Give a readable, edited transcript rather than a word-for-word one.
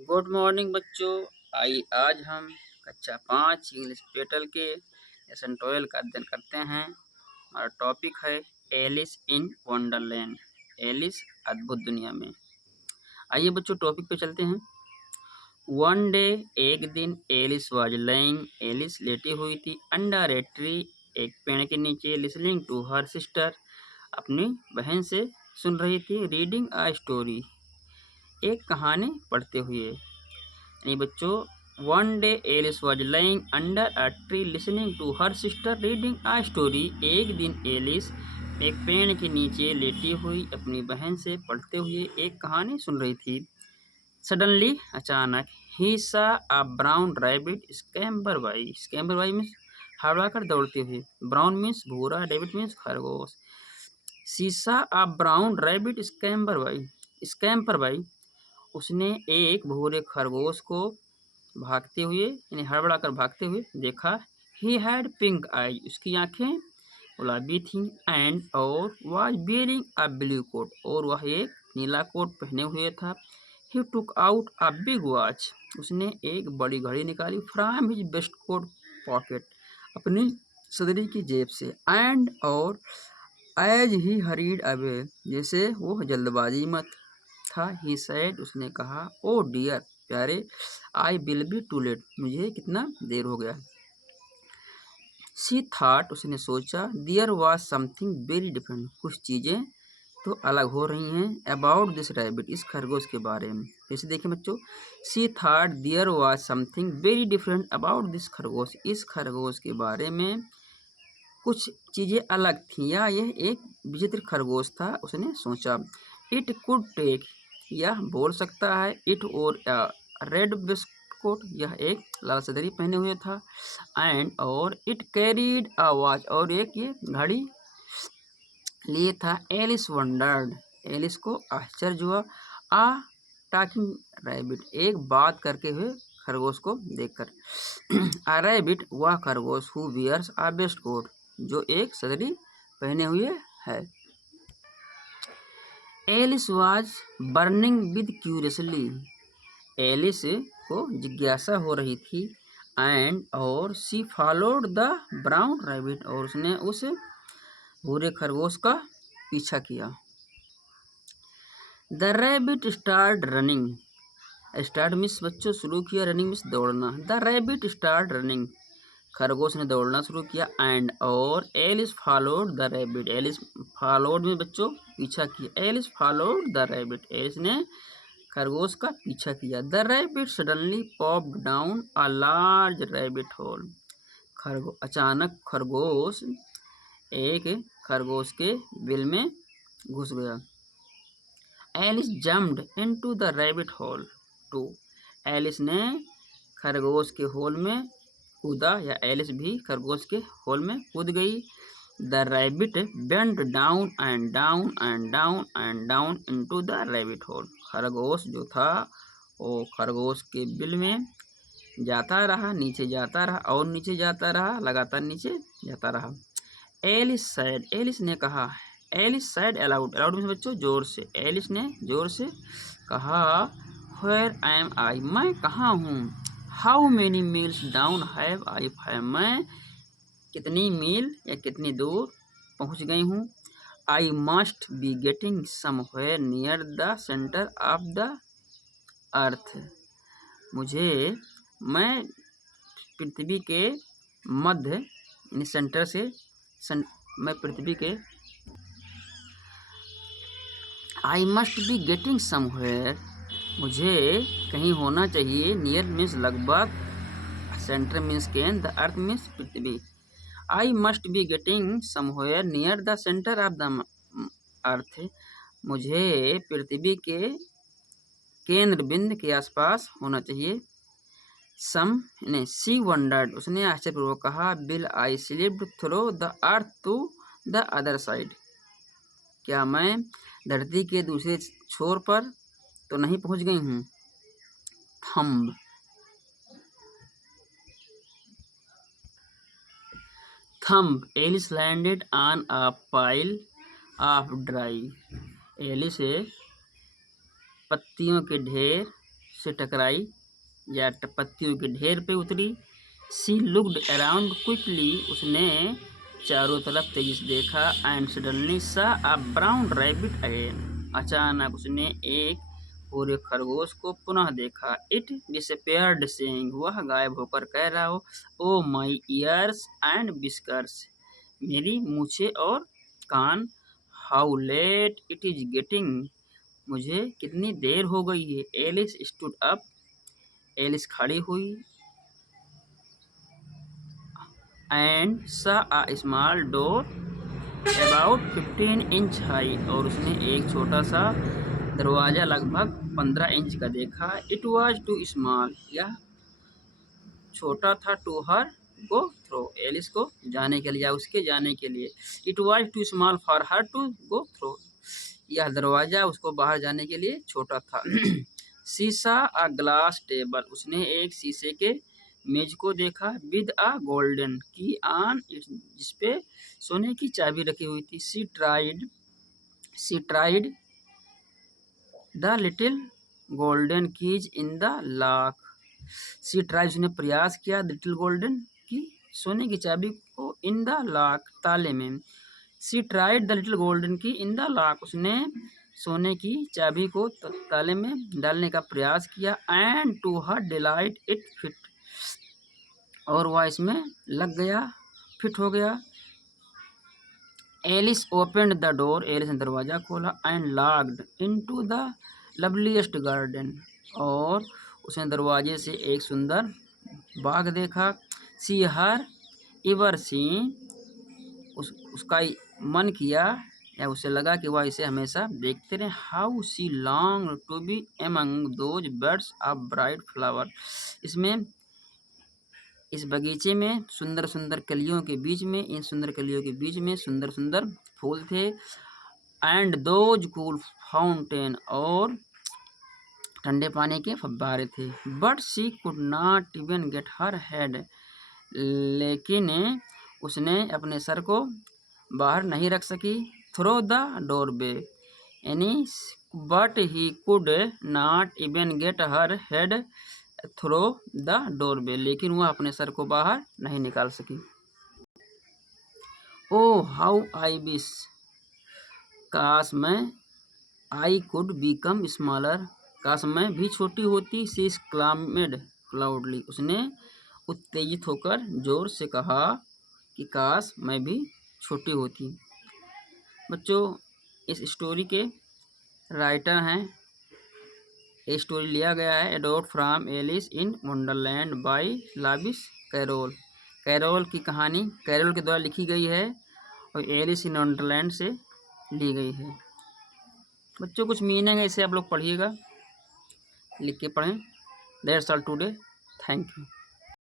Good morning बच्चों। आइए आज हम कक्षा 5 इंग्लिश पेटल के लेसन 12 का अध्ययन करते हैं। हमारा टॉपिक है एलिस इन वंडरलैंड, एलिस अद्भुत दुनिया में। आइए बच्चों टॉपिक पे चलते हैं। वन डे, एक दिन, एलिस वाज लेइंग, एलिस लेटी हुई थी, अंडर ए ट्री, एक पेड़ के नीचे, लिसनिंग टू हर सिस्टर, अपनी बहन से सुन रही थी, रीडिंग अ स्टोरी, एक कहानी पढ़ते हुए। यानी बच्चों, one day Alice was lying under a tree listening to her sister reading a story. एक दिन एलिस एक पेड़ के नीचे लेटी हुई अपनी बहन से पढ़ते हुए एक कहानी सुन रही थी। सडनली, अचानक, ही सा a brown rabbit scamper by. Scamper by means हड़बड़ा कर दौड़ते हुए, ब्राउन मीन्स भूरा, रैबिट मीन्स खरगोश। She saw a brown rabbit scamper by, scamper by, उसने एक भूरे खरगोश को भागते हुए यानी हड़बड़ा कर भागते हुए देखा। ही हैड पिंक आई, उसकी आंखें गुलाबी थीं, एंड और was bearing a blue coat, और वह एक नीला कोट पहने हुए था। He took out a big watch, उसने एक बड़ी घड़ी निकाली from his vest coat pocket, अपनी सदरी की जेब से। एंड और एज ही हरीड अवे, जैसे वो जल्दबाजी में था, ही सैड, उसने कहा, ओ डियर, प्यारे, I will be too late, मुझे कितना देर हो गया। शी थाट, उसने सोचा, there was something very different, कुछ चीज़ें तो अलग हो रही हैं, अबाउट दिस रैबिट, इस खरगोश के बारे में। जैसे देखें बच्चों, she thought there was something very different about this खरगोश, इस खरगोश के बारे में कुछ चीज़ें अलग थीं, या यह एक विचित्र खरगोश था, उसने सोचा। इट कुड टेक, यह बोल सकता है, इट और रेड बिस्कोट, यह एक लाल सदरी पहने हुए था, एंड और इट कैरीड अ वॉच, और एक ये घड़ी लिए था। एलिस वंडर्ड, एलिस को आश्चर्य हुआ। आ टॉकिंग रैबिट, एक बात करके हुए खरगोश को देखकर। आ रैबिट, वह खरगोश, who wears a waistcoat, जो एक सदरी पहने हुए है। Alice was burning with curiously, Alice को जिज्ञासा हो रही थी, एंड और she followed the brown rabbit, और उसने उस भूरे खरगोश का पीछा किया। The rabbit start running, start means बच्चों शुरू किया, रनिंग मिस दौड़ना। द रैबिट स्टार्ट रनिंग, खरगोश ने दौड़ना शुरू किया, एंड और Alice followed the rabbit, Alice followed में बच्चों पीछा किया, Alice followed the rabbit, Alice ने खरगोश का पीछा किया। The rabbit suddenly popped down a large rabbit hole, अचानक खरगोश एक खरगोश के बिल में घुस गया। Alice jumped into the rabbit hole too, Alice ने खरगोश के होल में कूदा, या एलिस भी खरगोश के होल में कूद गई। The rabbit bent down and down and down and down into the rabbit whole, खरगोश जो था वो खरगोश के बिल में जाता रहा, नीचे जाता रहा और नीचे जाता रहा, लगातार नीचे जाता रहा। एलिस सैड, एलिस ने कहा, Alice said aloud, aloud means बच्चों जोर से, एलिस ने जोर से कहा, व्हेयर एम आई, मैं कहाँ हूँ। How many meals down have I five, मैं कितनी मील या कितनी दूर पहुँच गई हूँ। I must be getting somewhere near the centre of the earth, मुझे, मैं पृथ्वी के मध्य यानी सेंटर से मैं पृथ्वी के, I must be getting somewhere, मुझे कहीं होना चाहिए, नियर मीन्स लगभग, सेंटर मीन्स केंद्र, the earth means Prithvi. I must be getting somewhere near the centre of the earth, मुझे पृथ्वी के केंद्र बिंदु के आसपास होना चाहिए। सी वंडर्ड, उसने आश्चर्यपूर्वक कहा, will I slipped through the earth to the other side, क्या मैं धरती के दूसरे छोर पर तो नहीं पहुंच गई हूँ। Thump, thump, Alice landed on a pile of dry, Alice पत्तियों के ढेर से टकराई या पत्तियों के ढेर पे उतरी। सी लुक्ड अराउंड क्विकली, उसने चारों तरफ तेजी से देखा। एंड सडनली सा अ ब्राउन रैबिट अगेन, अचानक उसने एक पूरे खरगोश को पुनः देखा। इट डिसअपियर्ड सेइंग, वह गायब होकर कह रहा हो, oh my ears and whiskers, मेरी मूछें और कान। How late it is getting, मुझे कितनी देर हो गई है। एलिस स्टूड अप, एलिस खड़ी हुई। एंड सा a small door about 15 inch high, और उसने एक छोटा सा दरवाजा लगभग 15 इंच का देखा। इट वॉज टू स्मॉल, यह छोटा था। To her go through, Alice को जाने के लिए या उसके जाने के लिए। It was too small for her to go through, यह दरवाजा उसको बाहर जाने के लिए छोटा था। शीशा अ ग्लास टेबल, उसने एक शीशे के मेज को देखा। विद अ गोल्डन की ऑन इट, जिसपे सोने की चाबी रखी हुई थी। She tried the little golden keys in the lock, she tried, उसने प्रयास किया। द लिटिल गोल्डन की, सोने की चाबी को, इन द लॉक, ताले में। She tried the little golden की इन द लॉक, उसने सोने की चाबी को ताले में डालने का प्रयास किया। And to her delight it fit, और वह इसमें लग गया, फिट हो गया। Alice opened the door, Alice ने दरवाज़ा खोला। And looked into the loveliest garden, और उसने दरवाजे से एक सुंदर बाग देखा। सी हर इवर सीन, उसका मन किया या उसे लगा कि वह इसे हमेशा देखते रहे। How she long to be among those birds of bright flower, इसमें, इस बगीचे में सुंदर सुंदर कलियों के बीच में, इन सुंदर कलियों के बीच में सुंदर सुंदर फूल थे। एंड दोज कूल फाउंटेन, और ठंडे पानी के फव्वारे थे। But she could not even get her head, लेकिन उसने अपने सर को बाहर नहीं रख सकी। थ्रो द डोरवे, यानी but he could not even get her head through the doorway, लेकिन वह अपने सर को बाहर नहीं निकाल सकी। ओ हाउ आई विश, काश मैं, आई कुड बिकम स्मॉलर, काश मैं भी छोटी होती। सी क्लाइम्ड लाउडली, उसने उत्तेजित होकर जोर से कहा कि काश मैं भी छोटी होती। बच्चों, इस स्टोरी के राइटर हैं, ये स्टोरी लिया गया है adopt from Alice in Wonderland by Lewis Carroll. Carroll की कहानी कैरोल के द्वारा लिखी गई है और एलिस इन वंडरलैंड से ली गई है। बच्चों, कुछ मीनिंग है, इसे आप लोग पढ़िएगा, लिख के पढ़ें। That's all today, thank you.